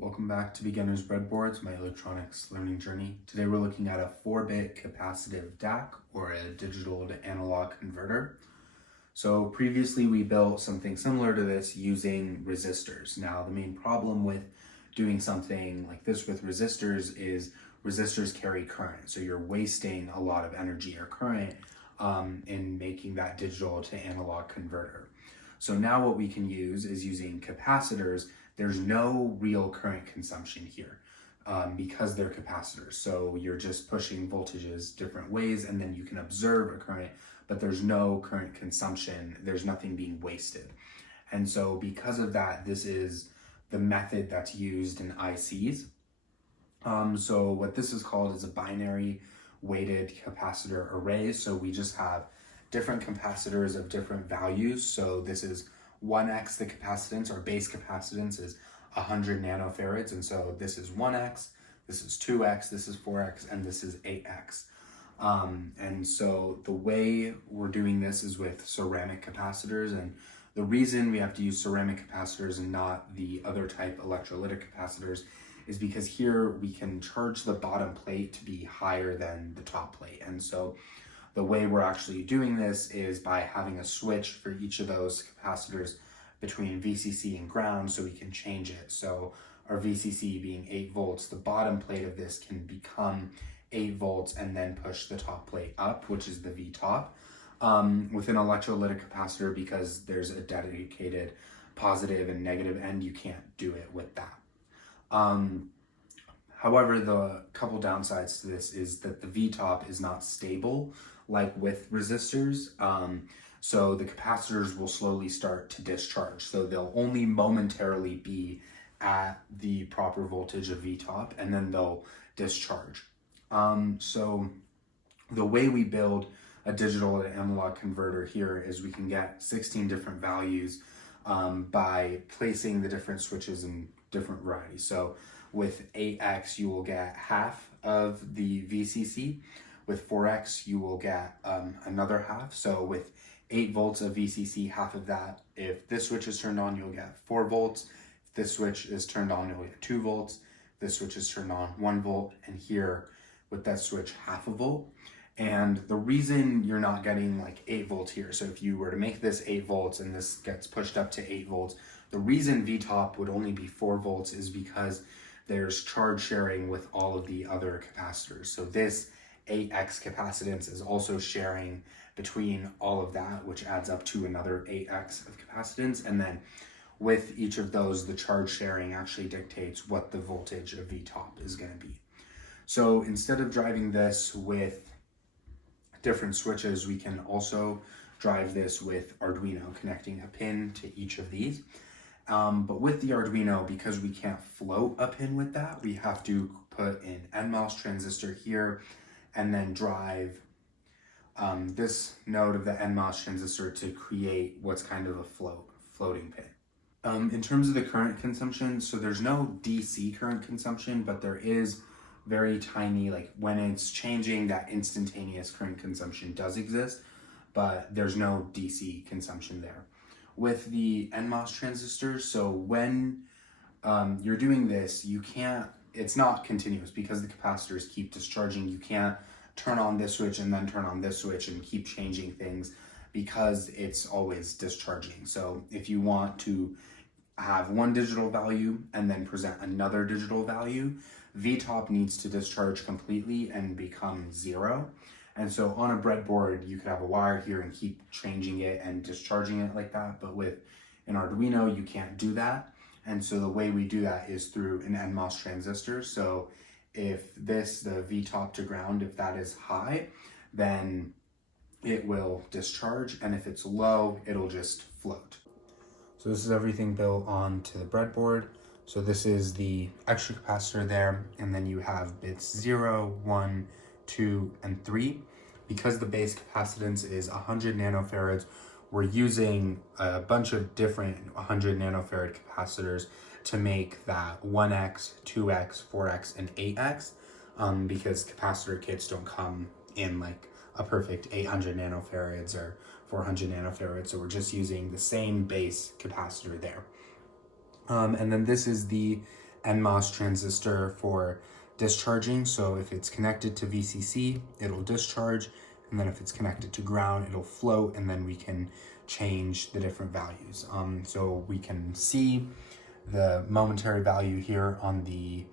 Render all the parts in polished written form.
Welcome back to Beginner's Breadboards, my electronics learning journey. Today we're looking at a 4-bit capacitive DAC, or a digital to analog converter. So previously we built something similar to this using resistors. Now the main problem with doing something like this with resistors is resistors carry current. So you're wasting a lot of energy or current in making that digital to analog converter. So now what we can use is using capacitors. There's no real current consumption here because they're capacitors. So you're just pushing voltages different ways and then you can observe a current, but there's no current consumption. There's nothing being wasted. And so because of that, this is the method that's used in ICs. So what this is called is a binary weighted capacitor array. So we just have different capacitors of different values. So this is 1x, the capacitance or base capacitance is 100 nanofarads. And so this is 1x, this is 2x, this is 4x, and this is 8x. And so the way we're doing this is with ceramic capacitors. And the reason we have to use ceramic capacitors and not the other type electrolytic capacitors is because here we can charge the bottom plate to be higher than the top plate. And so the way we're actually doing this is by having a switch for each of those capacitors between VCC and ground so we can change it. So our VCC being 8 volts, the bottom plate of this can become 8 volts and then push the top plate up, which is the V-top. With an electrolytic capacitor, because there's a dedicated positive and negative end, you can't do it with that. However, the couple downsides to this is that the V-top is not stable like with resistors. So the capacitors will slowly start to discharge. So they'll only momentarily be at the proper voltage of V-top and then they'll discharge. So the way we build a digital to analog converter here is we can get 16 different values by placing the different switches in different varieties. So with 8x, you will get half of the VCC. With 4x, you will get another half. So with 8 volts of VCC, half of that, if this switch is turned on, you'll get 4 volts. If this switch is turned on, you'll get 2 volts. If this switch is turned on, 1 volt. And here, with that switch, half a volt. And the reason you're not getting like 8 volts here, so if you were to make this 8 volts and this gets pushed up to 8 volts, the reason V-top would only be 4 volts is because there's charge sharing with all of the other capacitors. So this 8x capacitance is also sharing between all of that, which adds up to another 8x of capacitance. And then with each of those, the charge sharing actually dictates what the voltage of V-top is going to be. So instead of driving this with different switches, we can also drive this with Arduino, connecting a pin to each of these. But with the Arduino, because we can't float a pin with that, we have to put an NMOS transistor here and then drive this node of the NMOS transistor to create what's kind of a floating pin. In terms of the current consumption, so there's no DC current consumption, but there is very tiny, like when it's changing, that instantaneous current consumption does exist, but there's no DC consumption there. With the NMOS transistors, so when you're doing this, it's not continuous because the capacitors keep discharging. You can't turn on this switch and then turn on this switch and keep changing things because it's always discharging. So if you want to have one digital value and then present another digital value, V-top needs to discharge completely and become 0. And so on a breadboard, you could have a wire here and keep changing it and discharging it like that. But with an Arduino, you can't do that. And so the way we do that is through an NMOS transistor. So if the V-top to ground, if that is high, then it will discharge. And if it's low, it'll just float. So this is everything built onto the breadboard. So this is the extra capacitor there. And then you have bits 0, 1, 2, and 3. Because the base capacitance is 100 nanofarads, we're using a bunch of different 100 nanofarad capacitors to make that 1x, 2x, 4x, and 8x, because capacitor kits don't come in like a perfect 800 nanofarads or 400 nanofarads, so we're just using the same base capacitor there. And then this is the NMOS transistor for discharging. So if it's connected to VCC, it'll discharge, and then if it's connected to ground, it'll float, and then we can change the different values. So we can see the momentary value here on the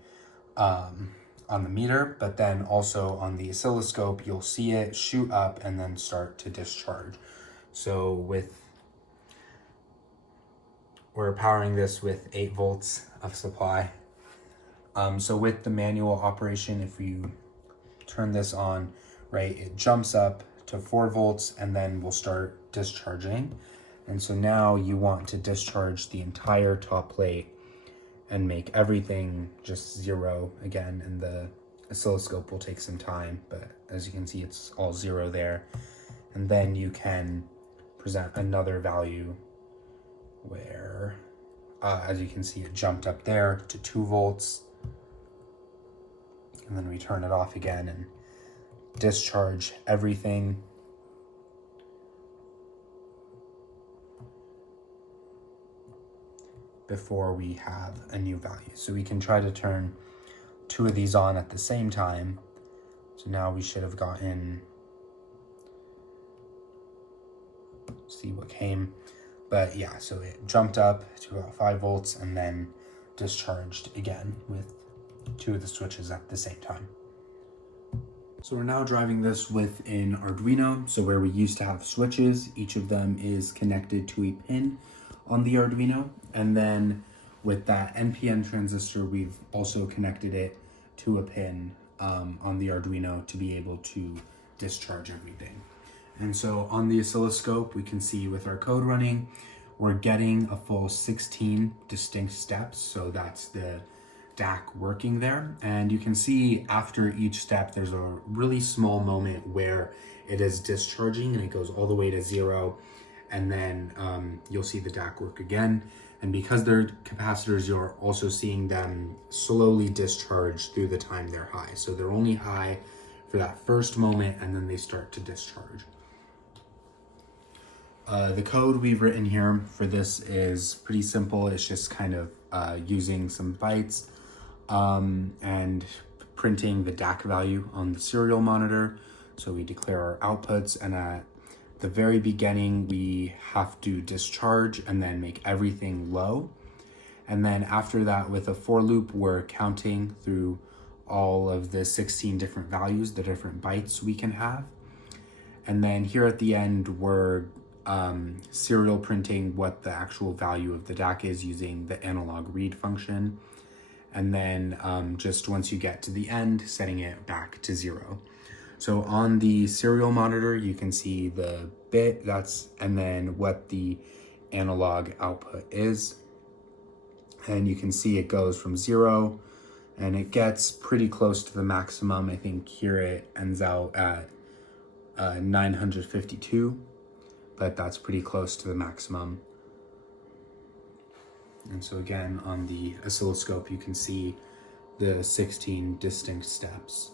meter, but then also on the oscilloscope, you'll see it shoot up and then start to discharge. So we're powering this with 8 volts of supply. So with the manual operation, if you turn this on, right, it jumps up to 4 volts and then we'll start discharging. And so now you want to discharge the entire top plate and make everything just 0 again, and the oscilloscope will take some time, but as you can see, it's all 0 there. And then you can present another value where, as you can see, it jumped up there to 2 volts. And then we turn it off again and discharge everything. Before we have a new value. So we can try to turn 2 of these on at the same time. So now we should have gotten, see what came. But yeah, so it jumped up to about 5 volts and then discharged again with 2 of the switches at the same time. So we're now driving this with an Arduino. So where we used to have switches, each of them is connected to a pin on the Arduino. And then with that NPN transistor, we've also connected it to a pin on the Arduino to be able to discharge everything. And so on the oscilloscope, we can see with our code running, we're getting a full 16 distinct steps. So that's the DAC working there. And you can see after each step, there's a really small moment where it is discharging and it goes all the way to 0. And then you'll see the DAC work again. And because they're capacitors, you're also seeing them slowly discharge through the time they're high. So they're only high for that first moment, and then they start to discharge. The code we've written here for this is pretty simple. It's just kind of using some bytes and printing the DAC value on the serial monitor. So we declare our outputs, and at the very beginning, we have to discharge and then make everything low. And then after that, with a for loop, we're counting through all of the 16 different values, the different bytes we can have. And then here at the end, we're serial printing what the actual value of the DAC is using the analog read function. And then just once you get to the end, setting it back to 0. So on the serial monitor, you can see the bit and then what the analog output is. And you can see it goes from 0 and it gets pretty close to the maximum. I think here it ends out at 952, but that's pretty close to the maximum. And so again, on the oscilloscope, you can see the 16 distinct steps.